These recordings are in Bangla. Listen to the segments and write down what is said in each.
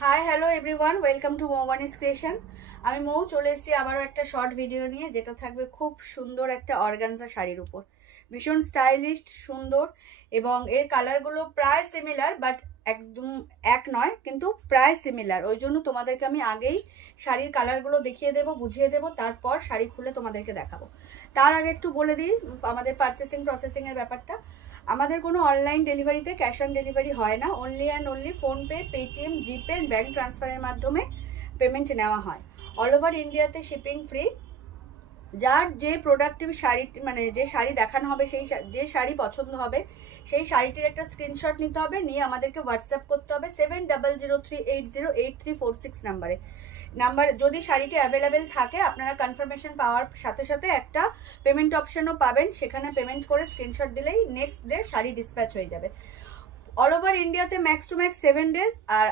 High hello everyone, welcome to Moubani's creation. আমি মৌ চলে এসেছি আবারও একটা শর্ট ভিডিও নিয়ে, যেটা থাকবে খুব সুন্দর একটা অর্গানজা শাড়ির উপর। ভীষণ স্টাইলিশ, সুন্দর, এবং এর কালারগুলো প্রায় সিমিলার, বাট একদম এক নয়, কিন্তু প্রায় সিমিলার। ওই জন্য তোমাদেরকে আমি আগেই শাড়ির কালারগুলো দেখিয়ে দেবো, বুঝিয়ে দেবো, তারপর শাড়ি খুলে তোমাদেরকে দেখাবো। তার আগে একটু বলে দিই আমাদের পারচেসিং প্রসেসিংয়ের ব্যাপারটা। আমাদের কোনো অনলাইন ডেলিভারিতে ক্যাশ অন ডেলিভারি হয় না, only and only PhonePe, Paytm, GPay, bank ট্রান্সফারের মাধ্যমে পেমেন্ট নেওয়া হয়। অল ওভার ইন্ডিয়াতে শিপিং ফ্রি। যার যে প্রোডাক্টিভ শাড়ি, মানে যে শাড়ি দেখানো হবে, সেই যে শাড়ি পছন্দ হবে, সেই শাড়িটির একটা স্ক্রিনশট নিতে হবে, নিয়ে আমাদেরকে হোয়াটসঅ্যাপ করতে হবে 7003808346 নাম্বার। যদি শাড়িটি অ্যাভেলেবেল থাকে, আপনারা কনফার্মেশন পাওয়ার সাথে সাথে একটা পেমেন্ট অপশনও পাবেন, সেখানে পেমেন্ট করে স্ক্রিনশট দিলেই নেক্সট ডে শাড়ি ডিসপ্যাচ হয়ে যাবে। অল ওভার ইন্ডিয়াতে ম্যাক্স টু ম্যাক্স 7 ডেজ, আর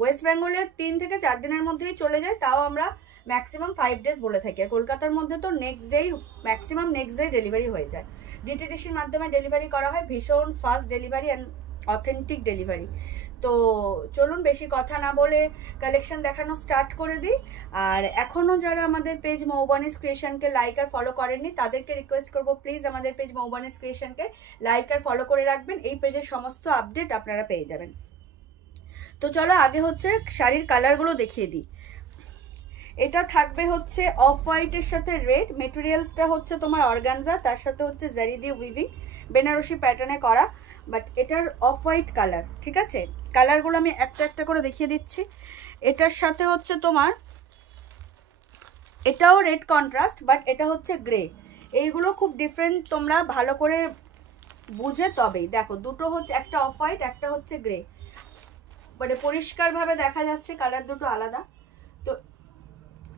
ওয়েস্ট বেঙ্গলে 3 থেকে 4 দিনের মধ্যেই চলে যায়, তাও আমরা ম্যাক্সিমাম 5 ডেজ বলে থাকি। আর কলকাতার মধ্যে তো next day, maximum next day delivery হয়ে যায়। ডিটিডিসির মাধ্যমে ডেলিভারি করা হয়, ভীষণ fast delivery and authentic delivery. তো চলুন বেশি কথা না বলে কালেকশন দেখানো স্টার্ট করে দিই। আর এখনও যারা আমাদের পেজ মৌবানিস ক্রিয়েশনকে লাইক আর ফলো করেননি, তাদেরকে রিকোয়েস্ট করবো প্লিজ আমাদের পেজ মৌবানিস ক্রিয়েশনকে লাইক আর ফলো করে রাখবেন, এই পেজের সমস্ত আপডেট আপনারা পেয়ে যাবেন। তো চলো আগে হচ্ছে শাড়ির কালারগুলো দেখিয়ে দিই। এটা থাকবে হচ্ছে অফ হোয়াইটের সাথে রেড, মেটেরিয়ালসটা হচ্ছে তোমার অর্গানজা, তার সাথে হচ্ছে জারি দিয়ে উইভিং, বেনারসি প্যাটার্নে করা, বাট এটার অফ হোয়াইট কালার। ঠিক আছে, কালারগুলো আমি একটা একটা করে দেখিয়ে দিচ্ছি। এটার সাথে হচ্ছে তোমার, এটাও রেড কন্ট্রাস্ট, বাট এটা হচ্ছে গ্রে। এইগুলো খুব ডিফারেন্ট, তোমরা ভালো করে বুঝে তবেই দেখো। দুটো হচ্ছে, একটা অফ হোয়াইট, একটা হচ্ছে গ্রে, মানে পরিষ্কারভাবে দেখা যাচ্ছে কালার দুটো আলাদা। তো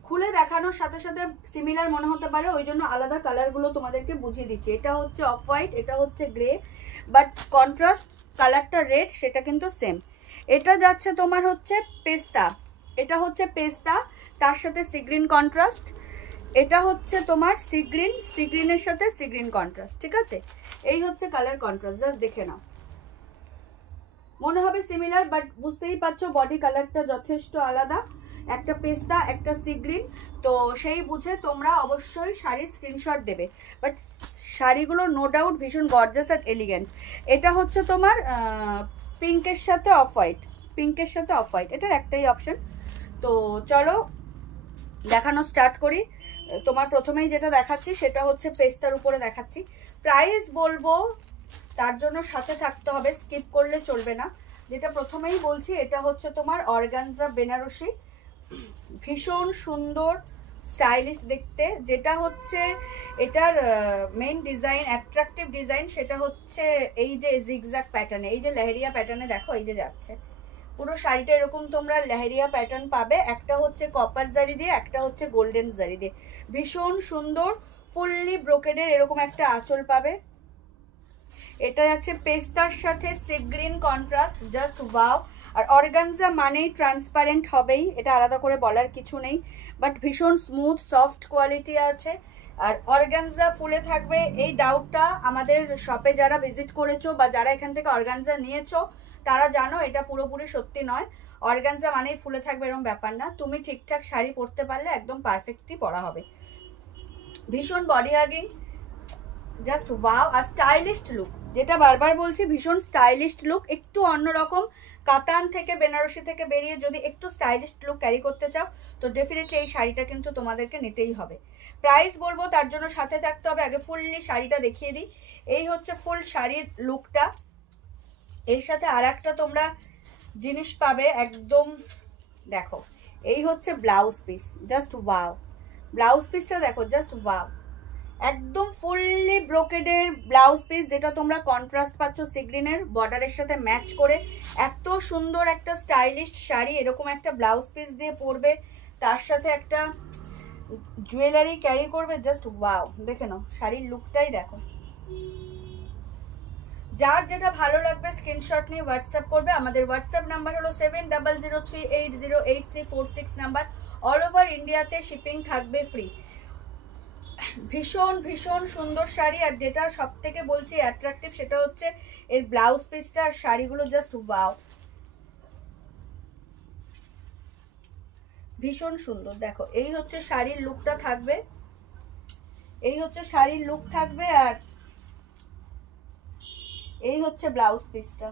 খুলে দেখানোর সাথে সাথে সিমিলার মনে হতে পারে, ওই জন্য আলাদা কালারগুলো তোমাদেরকে বুঝিয়ে দিচ্ছি। এটা হচ্ছে অফ হোয়াইট, এটা হচ্ছে গ্রে, বাট কন্ট্রাস্ট কালারটা রেড, সেটা কিন্তু সেম। এটা যাচ্ছে তোমার হচ্ছে পেস্তা, এটা হচ্ছে পেস্তা, তার সাথে সিগ্রিন কন্ট্রাস্ট। এটা হচ্ছে তোমার সিগ্রিন, সিগ্রিনের সাথে সিগ্রিন কন্ট্রাস্ট। ঠিক আছে, এই হচ্ছে কালার কন্ট্রাস্ট, জাস্ট দেখে নাও। মনে হবে সিমিলার, বাট বুঝতেই পারছো বডি কালারটা যথেষ্ট আলাদা, একটা পেস্তা একটা সিগ্রিন। তো সেই বুঝে তোমরা অবশ্যই শাড়ির স্ক্রিনশট দেবে। বাট শাড়িগুলো নো ডাউট ভীষণ গর্জাস আর এলিগেন্ট। এটা হচ্ছে তোমার পিঙ্কের সাথে অফ হোয়াইট, পিঙ্কের সাথে অফ হোয়াইট, এটার একটাই অপশন। তো চলো দেখানো স্টার্ট করি। তোমার প্রথমেই যেটা দেখাচ্ছি সেটা হচ্ছে পেস্তার উপরে দেখাচ্ছি। প্রাইস বলবো, তার জন্য সাথে থাকতে হবে, স্কিপ করলে চলবে না। যেটা প্রথমেই বলছি, এটা হচ্ছে তোমার অর্গানজা বেনারসি, ভীষণ সুন্দর স্টাইলিশ দেখতে। যেটা হচ্ছে এটার মেইন ডিজাইন, অ্যাট্রাকটিভ ডিজাইন, সেটা হচ্ছে এই যে জিগজ্যাগ প্যাটার্নে, এই যে লেহেরিয়া প্যাটার্নে দেখো, এই যে যাচ্ছে পুরো শাড়িটা এরকম তোমরা লেহেরিয়া প্যাটার্ন পাবে। একটা হচ্ছে কপার জারি দিয়ে, একটা হচ্ছে গোল্ডেন জারি দিয়ে, ভীষণ সুন্দর ফুললি ব্রোকেডের এরকম একটা আঁচল পাবে। এটা যাচ্ছে পেস্তার সাথে সিগ্রিন কন্ট্রাস্ট, জাস্ট ওয়াও। আর অর্গানজা মানেই ট্রান্সপারেন্ট হবেই, এটা আলাদা করে বলার কিছু নেই, বাট ভীষণ স্মুথ সফট কোয়ালিটি আছে। আর অর্গানজা ফুলে থাকবে, এই ডাউটটা আমাদের শপে যারা ভিজিট করেছো বা যারা এখান থেকে অর্গানজা নিয়েছো তারা জানো, এটা পুরোপুরি সত্যি নয়। অর্গানজা মানেই ফুলে থাকবে এরকম ব্যাপার না, তুমি ঠিকঠাক শাড়ি পরতে পারলে একদম পারফেক্টলি পরা হবে। ভীষণ বডি হাগিং, জাস্ট ওয়াও। আর স্টাইলিশ লুক, যেটা বারবার বলছি, ভীষণ স্টাইলিশ লুক। একটু অন্যরকম, কাতান থেকে বেনারসি থেকে বেরিয়ে যদি একটু স্টাইলিশ লুক ক্যারি করতে চাও, তো ডেফিনেটলি এই শাড়িটা কিন্তু তোমাদেরকে নিতেই হবে। প্রাইস বলবো, তার জন্য সাথে থাকতে হবে। আগে ফুললি শাড়িটা দেখিয়ে দিই। এই হচ্ছে ফুল শাড়ির লুকটা। এর সাথে আর একটা তোমরা জিনিস পাবে একদম, দেখো, এই হচ্ছে blouse piece, just wow. Blouse পিসটা দেখো, জাস্ট ওয়াও, একদম ফুললি ব্রোকেডের ব্লাউজ পিস, যেটা তোমরা কন্ট্রাস্ট পাচ্ছ সিগ্রিনের বর্ডারের সাথে ম্যাচ করে। এত সুন্দর একটা স্টাইলিশ শাড়ি এরকম একটা ব্লাউজ পিস দিয়ে পরবে, তার সাথে একটা জুয়েলারি ক্যারি করবে, জাস্ট ওয়াও। দেখে নাও শাড়ির লুকটাই দেখো। যার যেটা ভালো লাগবে স্ক্রিনশট নিয়ে হোয়াটসঅ্যাপ করবে। আমাদের হোয়াটসঅ্যাপ নাম্বার হলো 7003808346 নাম্বার। অল ওভার ইন্ডিয়াতে শিপিং থাকবে ফ্রি। ভীষণ ভীষণ সুন্দর শাড়ি। আর যেটা সব থেকে বলছি অ্যাট্রাকটিভ, সেটা হচ্ছে এর ব্লাউজ পিসটা। আর শাড়িগুলো জাস্ট ওয়াও, ভীষণ সুন্দর। দেখো এই হচ্ছে শাড়ির লুকটা থাকবে, এই হচ্ছে শাড়ির লুক থাকবে, আর এই হচ্ছে ব্লাউজ পিসটা,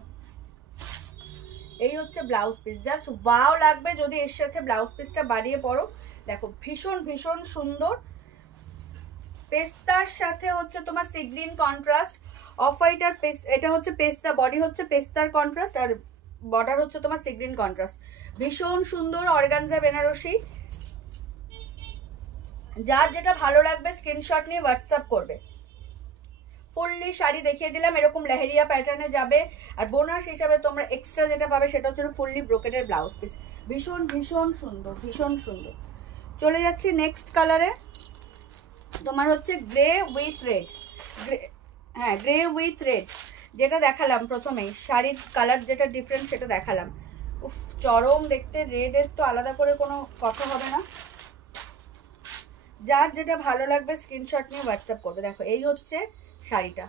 এই হচ্ছে ব্লাউজ পিস। জাস্ট ওয়াও লাগবে যদি এর সাথে ব্লাউজ পিসটা বাড়িয়ে পরো। দেখো ভীষণ ভীষণ সুন্দর। পেস্তার সাথে হচ্ছে তোমার sea green contrast, off white আর এটা হচ্ছে পেস্তা, বডি হচ্ছে পেস্তার কন্ট্রাস্ট, আর বর্ডার হচ্ছে তোমার সি গ্রিন কন্ট্রাস্ট। ভীষণ সুন্দর অর্গানজা বেনারসি। যার যেটা ভালো লাগবে স্ক্রিনশট নিয়ে হোয়াটসঅ্যাপ করবে। ফুললি শাড়ি দেখিয়ে দিলাম, এরকম লেহেরিয়া প্যাটার্নে যাবে। আর বোনাস হিসাবে তোমরা এক্সট্রা যেটা পাবে সেটা হচ্ছে ফুললি ব্রোকেডের ব্লাউজ পিস। ভীষণ ভীষণ সুন্দর, ভীষণ সুন্দর। চলে যাচ্ছি নেক্সট কালারে। তোমার হচ্ছে গ্রে উইথ রেড, হ্যাঁ গ্রে উইথ রেড, যেটা দেখালাম প্রথমেই শাড়ির কালার যেটা ডিফারেন্ট সেটা দেখালাম। উফ চরম দেখতে, রেডের তো আলাদা করে কোনো কথা হবে না। যার যেটা ভালো লাগবে স্ক্রিনশট নিয়ে হোয়াটসঅ্যাপ করবে। দেখো এই হচ্ছে শাড়িটা,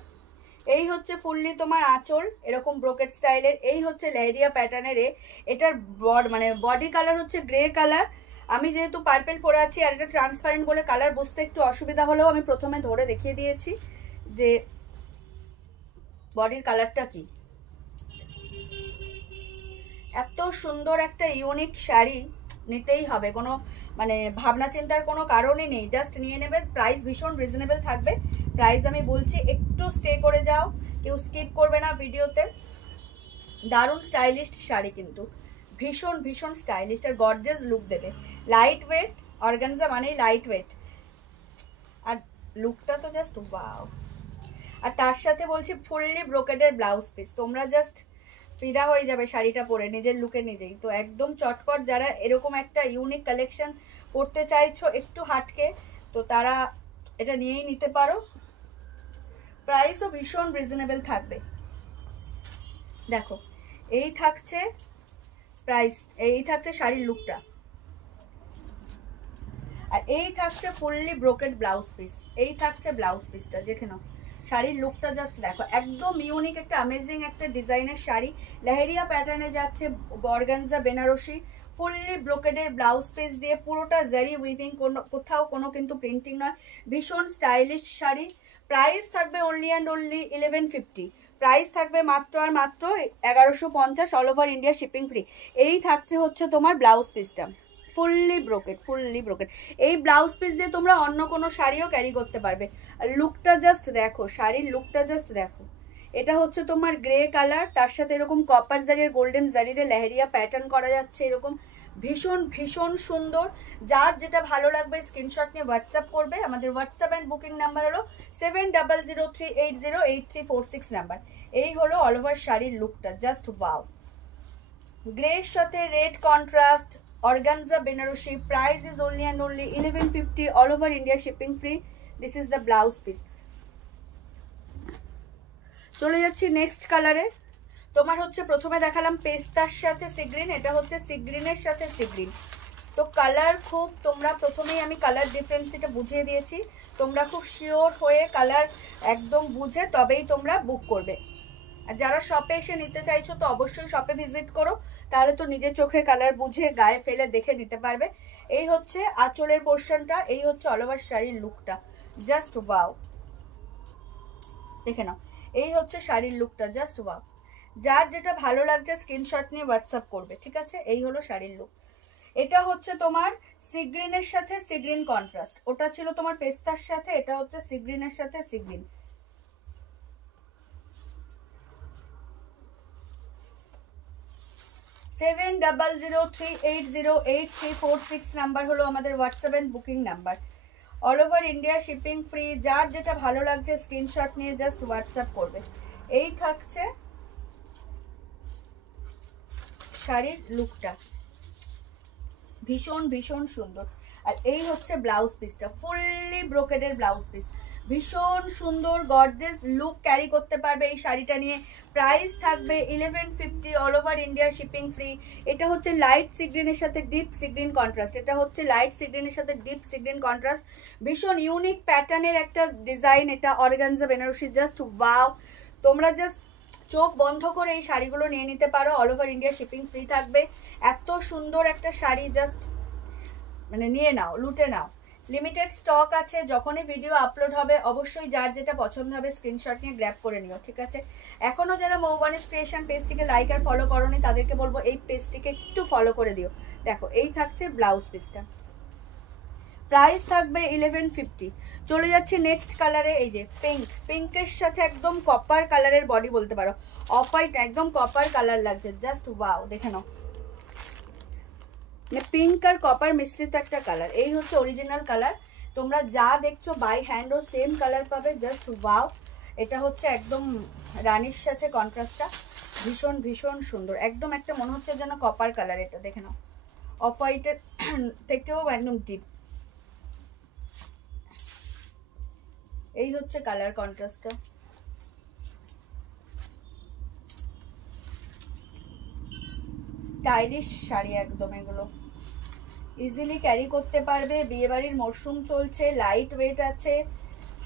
এই হচ্ছে ফুললি তোমার আঁচল এরকম ব্রোকেট স্টাইলের, এই হচ্ছে লেহেরিয়া প্যাটার্নের। এটার মানে বডি কালার হচ্ছে গ্রে কালার। আমি যেহেতু পার্পেল পরে আছি আর এটা ট্রান্সপারেন্ট বলে কালার বুঝতে একটু অসুবিধা হলেও আমি প্রথমে ধরে দেখিয়ে দিয়েছি যে বডির কালারটা কি। এত সুন্দর একটা ইউনিক শাড়ি নিতেই হবে, কোনো মানে ভাবনা চিন্তার কোনো কারণই নেই, জাস্ট নিয়ে নেবে। প্রাইস ভীষণ রিজনেবল থাকবে। প্রাইস আমি বলছি, একটু স্টে করে যাও, কেউ স্কিপ করবে না ভিডিওতে। দারুণ স্টাইলিশ শাড়ি, কিন্তু ভীষণ ভীষণ স্টাইলিশ আর গর্জিয়াস লুক দেবে। লাইট ওয়েট, অর্গানজা মানেই লাইট ওয়েট, আর লুকটা তো জাস্ট ওয়াও। আর তার সাথে বলছি ফুললি ব্রোকেডের ব্লাউজ পিস, তোমরা জাস্ট ফিদা হয়ে যাবে শাড়িটা পরে নিজের লুকে নিজেই। তো একদম চটপট যারা এরকম একটা ইউনিক কালেকশন করতে চাইছো একটু হাটকে, তো তারা এটা নিয়েই নিতে পারো। প্রাইসও ভীষণ রিজনেবল থাকবে। দেখো এই থাকছে প্রাইস, এই থাকছে শাড়ির লুকটা, আর এই থাকছে ফুললি ব্রোকেড ব্লাউজ পিস, এই থাকছে ব্লাউজ পিসটা। দেখে নাও শাড়ির লুকটা জাস্ট দেখো, একদম ইউনিক একটা অ্যামেজিং একটা ডিজাইনের শাড়ি। লেহেরিয়া প্যাটার্নে যাচ্ছে, অর্গানজা বেনারসি, ফুললি ব্রোকেডের ব্লাউজ পিস দিয়ে, পুরোটা জারি উইভিং, কোথাও কোনো কিন্তু প্রিন্টিং নয়। ভীষণ স্টাইলিশ শাড়ি। প্রাইস থাকবে অনলি অ্যান্ড অনলি 1150। প্রাইস থাকবে মাত্র আর মাত্র 1150, all over India shipping free. এই থাকছে হচ্ছে তোমার ব্লাউজ পিসটা, ফুললি ব্রোকেড, ফুললি ব্রোকেড। এই ব্লাউজ পিস দিয়ে তোমরা অন্য কোনো শাড়িও ক্যারি করতে পারবে। আর লুকটা জাস্ট দেখো, শাড়ির লুকটা জাস্ট দেখো। এটা হচ্ছে তোমার গ্রে কালার, তার সাথে এরকম কপার জারি আর গোল্ডেন জারিতে লেহেরিয়া প্যাটার্ন করা যাচ্ছে এরকম। ভীষণ ভীষণ সুন্দর। যার যেটা ভালো লাগবে স্ক্রিনশট নিয়ে হোয়াটসঅ্যাপ করবে। আমাদের হোয়াটসঅ্যাপ অ্যান্ড বুকিং নাম্বার হলো 7003808346 নাম্বার। এই হলো অল ওভার শাড়ির লুকটা, জাস্ট ওয়াও। গ্রের সাথে red contrast, organza benarosi. Price is only and only 1150, all over India shipping free. This is the blouse piece. চলে যাচ্ছি নেক্সট কালারে। তোমার হচ্ছে প্রথমে দেখালাম পেস্তার সাথে সি গ্রিন, এটা হচ্ছে সি গ্রিনের সাথে সি গ্রিন। তো কালার খুব, তোমরা প্রথমেই আমি কালার ডিফারেন্স এটা বুঝিয়ে দিয়েছি, তোমরা খুব শিওর হয়ে কালার একদম বুঝে তবেই তোমরা বুক করবে। আর যারা শপে এসে নিতে চাইছো তো অবশ্যই শপে ভিজিট করো, তাহলে তো নিজের চোখে কালার বুঝে গায়ে ফেলে দেখে নিতে পারবে। এই হচ্ছে আঁচলের পোর্শনটা, এই হচ্ছে অল ওভার শাড়ির লুকটা, জাস্ট ওয়াও। দেখে নাও এই হচ্ছে শাড়ির লুকটা, জাস্ট ওয়াও। যার যেটা ভালো লাগছে স্ক্রিনশট নিয়ে হোয়াটসঅ্যাপ করবে, ঠিক আছে। এই হলো শাড়ির লুক। এটা হচ্ছে তোমার সি গ্রিনের সাথে সি গ্রিন কন্ট্রাস্ট, ওটা ছিল তোমার পেস্তার সাথে, এটা হচ্ছে সি গ্রিনের সাথে সি গ্রিন। 7003808346 নাম্বার হলো আমাদের WhatsApp and booking number. All over India shipping free. যার যেটা ভালো লাগছে স্ক্রিনশট নিয়ে জাস্ট হোয়াটসঅ্যাপ করবে। এই থাকছে শাড়ির লুকটা, ভীষণ ভীষণ সুন্দর। আর এই হচ্ছে ব্লাউজ পিসটা, ফুললি ব্রোকেডের ব্লাউজ পিস, ভীষণ সুন্দর গর্জিয়াস লুক ক্যারি করতে পারবে এই শাড়িটা নিয়ে। প্রাইস থাকবে 1150, all over India shipping free. এটা হচ্ছে লাইট সিগ্রিনের সাথে ডিপ সিগ্রিন কন্ট্রাস্ট, এটা হচ্ছে লাইট সিগ্রিনের সাথে ডিপ সিগ্রিন কন্ট্রাস্ট। ভীষণ ইউনিক প্যাটার্নের একটা ডিজাইন, এটা অর্গানজা বেনারসি, জাস্ট ওয়াও। তোমরা জাস্ট চোখ বন্ধ করে এই শাড়িগুলো নিয়ে নিতে পারো, all over India shipping free থাকবে। এত সুন্দর একটা শাড়ি, জাস্ট মানে নিয়ে নাও, লুটে নাও। লিমিটেড স্টক আছে, যখনই ভিডিও আপলোড হবে অবশ্যই যার যেটা পছন্দ হবে স্ক্রিনশট নিয়ে গ্র্যাব করে নিও, ঠিক আছে? এখনও যারা মৌবানিস ক্রিয়েশন পেজটিকে লাইক আর ফলো করোনি তাদেরকে বলবো এই পেজটিকে একটু ফলো করে দিও। দেখো এই থাকছে ব্লাউজ পিসটা, প্রাইস থাকবে 1150। চলে যাচ্ছি নেক্সট কালারে, এই যে পিঙ্ক, পিঙ্কের সাথে একদম কপার কালারের বডি বলতে পারো, অফ হোয়াইট একদম কপার কালার লাগছে, জাস্ট ওয়াও, দেখে নাও। মানে পিঙ্ক আর কপার মিশ্রিত একটা কালার, এই হচ্ছে অরিজিনাল কালার। তোমরা যা দেখছো বাই হ্যান্ডও সেম কালার পাবে, জাস্ট ওয়াও। এটা হচ্ছে একদম রানীর সাথে কন্ট্রাস্টটা ভীষণ ভীষণ সুন্দর, একদম একটা মনে হচ্ছে যেন কপার কালার। এটা দেখে নাও, অফ হোয়াইটের থেকেও একদম ডিপ। এই হচ্ছে কালার কন্ট্রাস্টটা, স্টাইলিশ শাড়ি একদম। এগুলো ইজিলি ক্যারি করতে পারবে, বিয়েবাড়ির মরশুম চলছে, লাইট ওয়েট আছে,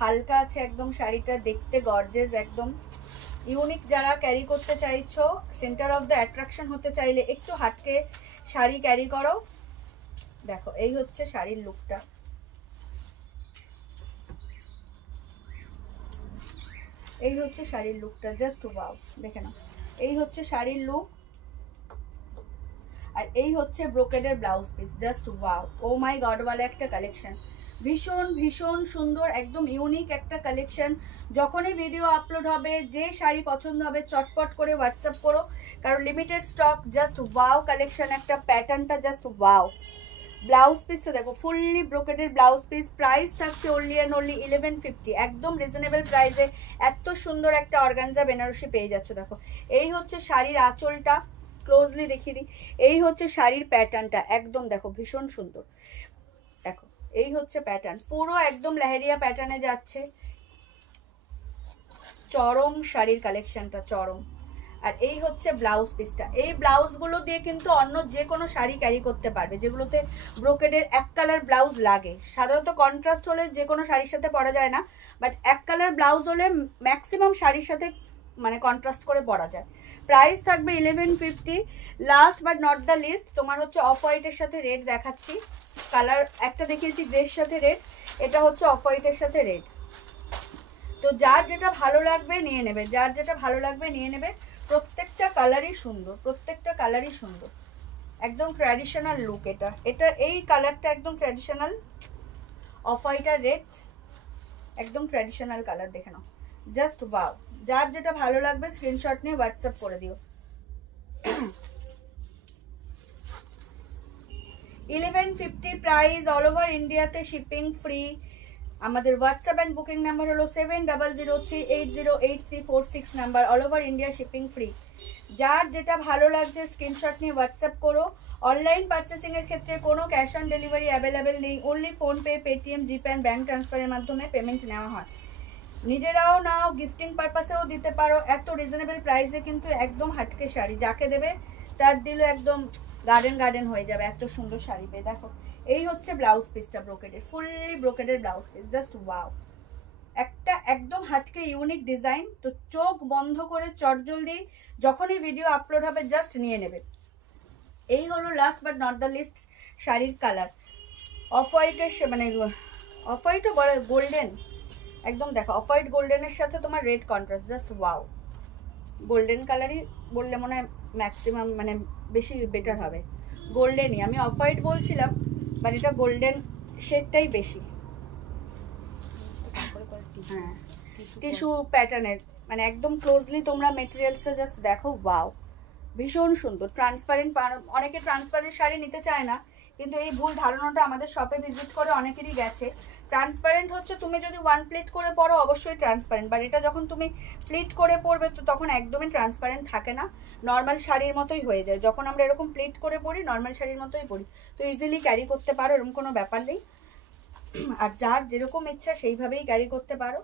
হালকা আছে একদম শাড়িটা, দেখতে গর্জেস একদম ইউনিক। যারা ক্যারি করতে চাইছো, সেন্টার অফ দ্য অ্যাট্রাকশন হতে চাইলে একটু হাটকে শাড়ি ক্যারি করো। দেখো এই হচ্ছে শাড়ির লুকটা, এই হচ্ছে শাড়ির লুকটা, জাস্ট ওয়াও, দেখে নাও। এই হচ্ছে শাড়ির লুক, আর এই হচ্ছে ব্রোকেডের ব্লাউজ পিস, জাস্ট ওয়াও, ও মাই গড ওয়ালা একটা কালেকশন, ভীষণ ভীষণ সুন্দর, একদম ইউনিক একটা কালেকশন। যখনই ভিডিও আপলোড হবে যে শাড়ি পছন্দ হবে চটপট করে হোয়াটসঅ্যাপ করো, কারণ limited stock, just wow collection একটা, প্যাটার্নটা জাস্ট ওয়াও। ব্লাউজ পিসটা দেখো, ফুললি ব্রোকেডের ব্লাউজ পিস, প্রাইস থাকছে অনলি অ্যান্ড অনলি 1150, একদম রিজনেবল প্রাইসে এত সুন্দর একটা অর্গানজা বেনারসি পেয়ে যাচ্ছ। দেখো এই হচ্ছে শাড়ির আঁচলটা, ক্লোজলি দেখিয়ে দিই, এই হচ্ছে শাড়ির প্যাটার্নটা, একদম দেখো ভীষণ সুন্দর। দেখো এই হচ্ছে প্যাটার্ন, পুরো একদম লেহেরিয়া প্যাটার্নে যাচ্ছে, চরম শাড়ির কালেকশনটা, চরম। আর এই হচ্ছে ব্লাউজ পিসটা, এই ব্লাউজগুলো দিয়ে কিন্তু অন্য যে কোনো শাড়ি ক্যারি করতে পারবে, যেগুলোতে ব্রোকেডের এক কালার ব্লাউজ লাগে। সাধারণত কন্ট্রাস্ট হলে যে কোনো শাড়ির সাথে পরা যায় না, বাট এক কালার ব্লাউজ হলে ম্যাক্সিমাম শাড়ির সাথে মানে কন্ট্রাস্ট করে পরা যায়। প্রাইস থাকবে 1150। Last but not the least, তোমার হচ্ছে অফ হোয়াইটের সাথে রেড দেখাচ্ছি, কালার একটা দেখিয়েছি গ্রের সাথে রেড, এটা হচ্ছে অফ হোয়াইটের সাথে রেড। তো যার যেটা ভালো লাগবে নিয়ে নেবে, যার যেটা ভালো লাগবে নিয়ে নেবে। প্রত্যেকটা কালারই সুন্দর, প্রত্যেকটা কালারই সুন্দর, একদম ট্র্যাডিশনাল লুক। এটা এই কালারটা একদম traditional, of white R red, একদম ট্র্যাডিশনাল কালার, দেখে নাও, জাস্ট ওয়াও। যার যেটা ভালো লাগবে স্ক্রিনশট নিয়ে হোয়াটসঅ্যাপ করে দিও। 1150 প্রাইস, অল ওভার ইন্ডিয়াতে শিপিং ফ্রি। আমাদের হোয়াটসঅ্যাপ অ্যান্ড বুকিং নাম্বার হলো 7003808346 number, all over India shipping free. যার যেটা ভালো লাগছে স্ক্রিনশট নিয়ে হোয়াটসঅ্যাপ করো। অনলাইন পারচেসিংয়ের ক্ষেত্রে কোনো ক্যাশ অন ডেলিভারি অ্যাভেলেবেল নেই, only PhonePe, Paytm, GPay and bank ট্রান্সফারের মাধ্যমে পেমেন্ট নেওয়া হয়। নিজেরাও নাও, গিফটিং পারপাসেও দিতে পারো। এত রিজনেবল প্রাইসে কিন্তু একদম হাটকে শাড়ি, যাকে দেবে তার দিলও একদম গার্ডেন গার্ডেন হয়ে যাবে এত সুন্দর শাড়ি পেয়ে। দেখো এই হচ্ছে ব্লাউজ পিসটা, ব্রোকেডের, ফুললি ব্রোকেডের ব্লাউজ পিস, জাস্ট ওয়াও, একটা একদম হাটকে ইউনিক ডিজাইন। তো চোখ বন্ধ করে চটজলদি যখনই ভিডিও আপলোড হবে জাস্ট নিয়ে নেবে। এই হলো last but not the least শাড়ির কালার, অফ হোয়াইটের মানে অফ হোয়াইটও বলে গোল্ডেন, একদম দেখো অফ হোয়াইট গোল্ডেনের সাথে তোমার red contrast, just wow. Golden কালারই বললে মনে হয় ম্যাক্সিমাম মানে বেশি বেটার হবে, গোল্ডেনই, আমি অফ হোয়াইট বলছিলাম বাট এটা গোল্ডেন শেডটাই বেশি। হ্যাঁ টিস্যু প্যাটার্নের, মানে একদম ক্লোজলি তোমরা মেটেরিয়ালসটা জাস্ট দেখো, ওয়াও ভীষণ সুন্দর। ট্রান্সপারেন্ট, অনেকে ট্রান্সপারেন্ট শাড়ি নিতে চায় না, কিন্তু এই ভুল ধারণাটা আমাদের শপে ভিজিট করে অনেকেরই গেছে। ট্রান্সপারেন্ট হচ্ছে তুমি যদি ওয়ান প্লেট করে পরো অবশ্যই ট্রান্সপারেন্ট, বাট এটা যখন তুমি প্লিট করে পরবে তো তখন একদমই ট্রান্সপারেন্ট থাকে না, নর্মাল শাড়ির মতোই হয়ে যায়। যখন আমরা এরকম প্লিট করে পরি নর্মাল শাড়ির মতোই পরি, তো ইজিলি ক্যারি করতে পারো, এরকম কোনো ব্যাপার নেই। আর যার যেরকম ইচ্ছা সেইভাবেই ক্যারি করতে পারো।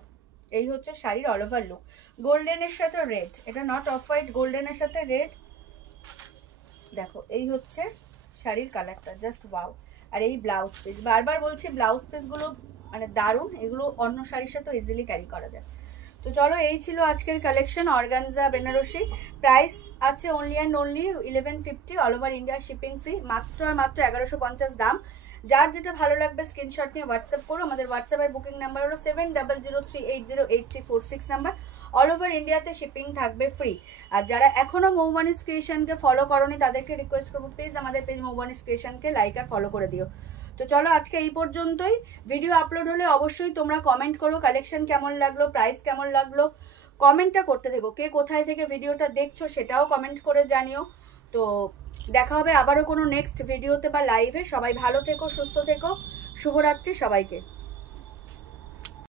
এই হচ্ছে শাড়ির অল ওভার লুক, গোল্ডেনের সাথে রেড, এটা নট অফ হোয়াইট, গোল্ডেনের সাথে রেড। দেখো এই হচ্ছে শাড়ির কালারটা, জাস্ট ওয়াও। আর এই ব্লাউজ পিস, বারবার বলছি ব্লাউজ পিসগুলো মানে দারুণ, এগুলো অন্য শাড়ির সাথে ইজিলি ক্যারি করা যায়। তো চলো এই ছিল আজকের কালেকশন, অর্গানজা বেনারসি। প্রাইস আছে only and only 1150, all over India shipping free, মাত্র আর মাত্র 1150 দাম। যার যেটা ভালো লাগবে স্ক্রিনশট নিয়ে হোয়াটসঅ্যাপ করো। আমাদের হোয়াটসঅ্যাপের বুকিং নাম্বার হলো 7003808346 নাম্বার। অল ওভার ইন্ডিয়াতে শিপিং থাকবে ফ্রি। আর যারা এখনো মৌবানিস ক্রিয়েশনকে ফলো করোনি তাদেরকে রিকোয়েস্ট করবো প্লিজ আমাদের পেজ মৌবানিস ক্রিয়েশনকে লাইক আর ফলো করে দিও। তো চলো আজকে এই পর্যন্তই। ভিডিও আপলোড হলে অবশ্যই তোমরা কমেন্ট করো কালেকশন কেমন লাগলো, প্রাইস কেমন লাগলো, কমেন্টটা করতে থেকো। কে কোথায় থেকে ভিডিওটা দেখছো সেটাও কমেন্ট করে জানিও। তো দেখা হবে আবারও কোনো নেক্সট ভিডিওতে বা লাইভে। সবাই ভালো থেকো, সুস্থ থেকো, শুভরাত্রি সবাইকে।